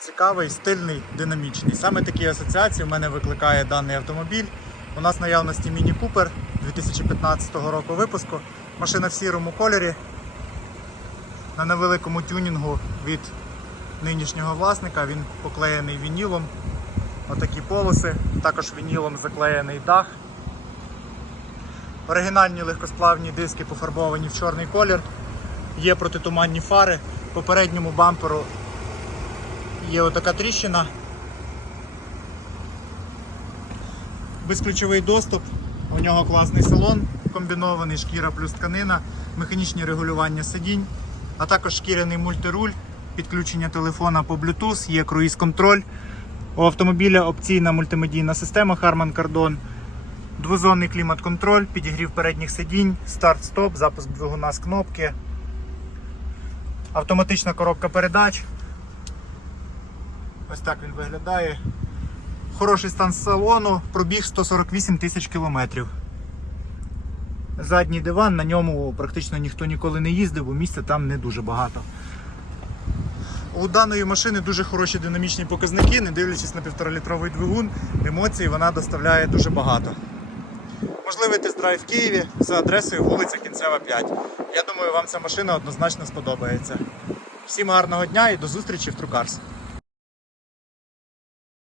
цікавий, стильний, динамічний. Саме такі асоціації в мене викликає даний автомобіль. У нас наявності Міні Купер 2015 року випуску. Машина в сірому кольорі. На невеликому тюнінгу від нинішнього власника. Він поклеєний вінілом. Отакі полоси. Також вінілом заклеєний дах. Оригінальні легкосплавні диски пофарбовані в чорний колір. Є протитуманні фари. По передньому бамперу є отака тріщина. Безключовий доступ. У нього класний салон, комбінований шкіра плюс тканина, механічні регулювання сидінь, а також шкіряний мультируль, підключення телефона по Bluetooth, є круїз-контроль. У автомобіля опційна мультимедійна система Harman Kardon, двозонний клімат-контроль, підігрів передніх сидінь, старт-стоп, запуск двигуна з кнопки, автоматична коробка передач. Ось так він виглядає. Хороший стан салону, пробіг 148 тисяч кілометрів. Задній диван, на ньому практично ніхто ніколи не їздив, бо місця там не дуже багато. У даної машини дуже хороші динамічні показники, не дивлячись на 1,5-літровий двигун, емоцій вона доставляє дуже багато. Можливий тест-драйв в Києві за адресою вулиця Кінцева 5. Я думаю, вам ця машина однозначно сподобається. Всім гарного дня і до зустрічі в Трукарс.